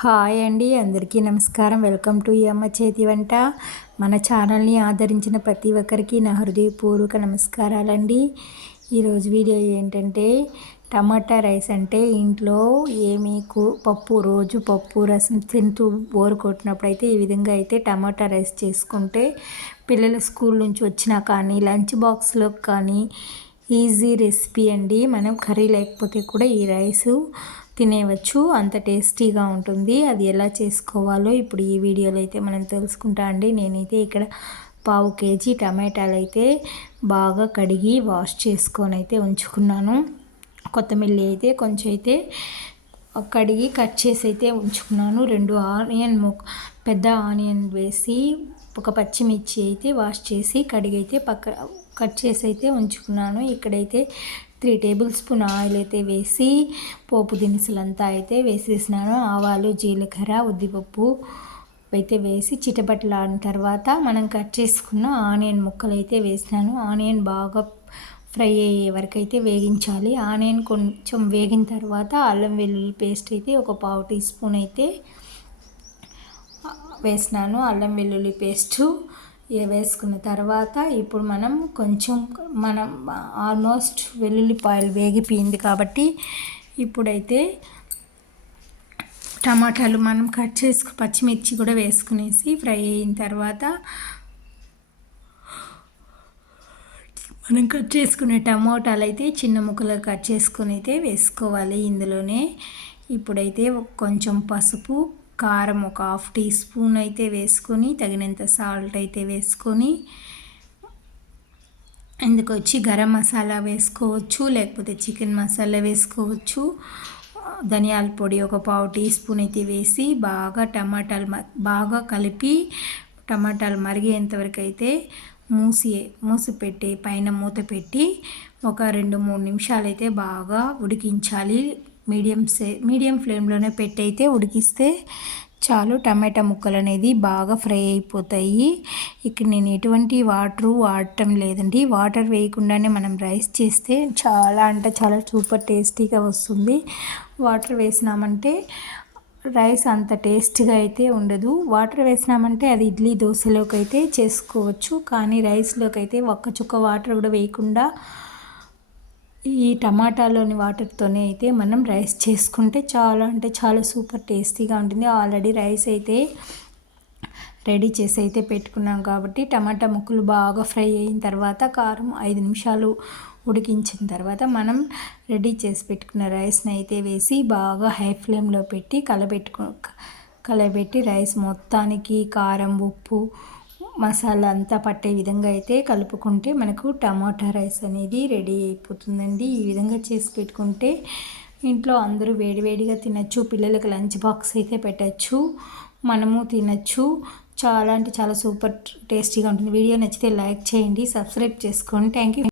Hi అండి, అందరికీ నమస్కారం. వెల్కమ్ టు ఈ అమ్మ చేతి వంట. మన ఛానల్ని ఆదరించిన ప్రతి ఒక్కరికి నా హృదయపూర్వక నమస్కారాలండి. ఈరోజు వీడియో ఏంటంటే టమాటా రైస్. అంటే ఇంట్లో రోజు పప్పు రసం తింటూ బోరు కొట్టినప్పుడు అయితే ఈ విధంగా అయితే టమాటా రైస్ చేసుకుంటే పిల్లలు స్కూల్ నుంచి వచ్చినా కానీ లంచ్ బాక్స్లో కానీ ఈజీ రెసిపీ అండి. మనం కర్రీ లేకపోతే కూడా ఈ రైసు తినేవచ్చు, అంత టేస్టీగా ఉంటుంది. అది ఎలా చేసుకోవాలో ఇప్పుడు ఈ వీడియోలో అయితే మనం తెలుసుకుంటా అండి. నేనైతే ఇక్కడ 1/2 kg టమాటాలు అయితే బాగా కడిగి వాష్ చేసుకొని అయితే ఉంచుకున్నాను. కొత్తిమీర అయితే కొంచెం అయితే కడిగి కట్ చేసి అయితే ఉంచుకున్నాను. 2 పెద్ద ఆనియన్ వేసి ఒక పచ్చిమిర్చి అయితే వాష్ చేసి కడిగి అయితే కట్ చేసి అయితే ఉంచుకున్నాను. ఇక్కడైతే 3 టేబుల్ స్పూన్ ఆయిల్ అయితే వేసి పోపు దినుసులంతా అయితే వేసేసినాను. ఆవాలు, జీలకర్ర, ఉద్దిపప్పు అయితే వేసి చిటపట్లాడిన తర్వాత మనం కట్ చేసుకున్న ఆనియన్ ముక్కలు అయితే వేసినాను. ఆనియన్ బాగా ఫ్రై అయ్యే వరకు అయితే వేగించాలి. ఆనియన్ కొంచెం వేగిన తర్వాత అల్లం వెల్లుల్లి పేస్ట్ అయితే ఒక 1/2 టీ స్పూన్ అయితే వేసినాను. అల్లం వెల్లుల్లి పేస్టు వేసుకున్న తర్వాత ఇప్పుడు మనం ఆల్మోస్ట్ వెల్లుల్లిపాయలు వేగిపోయింది కాబట్టి ఇప్పుడైతే టమాటాలు మనం కట్ చేసుకు పచ్చిమిర్చి కూడా వేసుకునేసి ఫ్రై అయిన తర్వాత మనం కట్ చేసుకునే టమాటాలు అయితే చిన్న ముక్కలు కట్ చేసుకుని అయితే వేసుకోవాలి ఇందులోనే. ఇప్పుడైతే కొంచెం పసుపు, కారం ఒక 1/2 టీ స్పూన్ అయితే వేసుకొని తగినంత సాల్ట్ అయితే వేసుకొని ఇందుకొచ్చి గరం మసాలా వేసుకోవచ్చు, లేకపోతే చికెన్ మసాలా వేసుకోవచ్చు. ధనియాల పొడి ఒక 1/2 టీ స్పూన్ అయితే వేసి బాగా టమాటాలు బాగా కలిపి టమాటాలు మరిగేంతవరకు అయితే మూసి పెట్టి పైన మూత పెట్టి ఒక 2-3 నిమిషాలు అయితే బాగా ఉడికించాలి. మీడియం ఫ్లేమ్లోనే పెట్టి అయితే ఉడికిస్తే చాలు. టమాటా ముక్కలు అనేది బాగా ఫ్రై అయిపోతాయి. ఇక్కడ నేను ఎటువంటి వాటర్ వాడటం లేదండి. వాటర్ వేయకుండానే మనం రైస్ చేస్తే చాలా అంటే చాలా సూపర్ టేస్టీగా వస్తుంది. వాటర్ వేసినామంటే రైస్ అంత టేస్ట్గా అయితే ఉండదు. వాటర్ వేసినామంటే అది ఇడ్లీ దోశలోకి అయితే చేసుకోవచ్చు, కానీ రైస్లోకి అయితే ఒక్క చుక్క వాటర్ కూడా వేయకుండా ఈ టమాటాలోని వాటర్తోనే అయితే మనం రైస్ చేసుకుంటే చాలా అంటే చాలా సూపర్ టేస్టీగా ఉంటుంది. ఆల్రెడీ రైస్ అయితే రెడీ చేసి అయితే పెట్టుకున్నాం కాబట్టి టమాటా ముక్కలు బాగా ఫ్రై అయిన తర్వాత కారం 5 నిమిషాలు ఉడికించిన తర్వాత మనం రెడీ చేసి పెట్టుకున్న రైస్ని అయితే వేసి బాగా హై ఫ్లేమ్లో పెట్టి కలబెట్టి రైస్ మొత్తానికి కారం, ఉప్పు, మసాలా అంతా పట్టే విధంగా అయితే కలుపుకుంటే మనకు టమాటా రైస్ అనేది రెడీ అయిపోతుందండి. ఈ విధంగా చేసి పెట్టుకుంటే ఇంట్లో అందరూ వేడివేడిగా తినచ్చు, పిల్లలకు లంచ్ బాక్స్ అయితే పెట్టచ్చు, మనము తినచ్చు. చాలా అంటే చాలా సూపర్ టేస్టీగా ఉంటుంది. వీడియో నచ్చితే లైక్ చేయండి, సబ్స్క్రైబ్ చేసుకోండి. Thank you.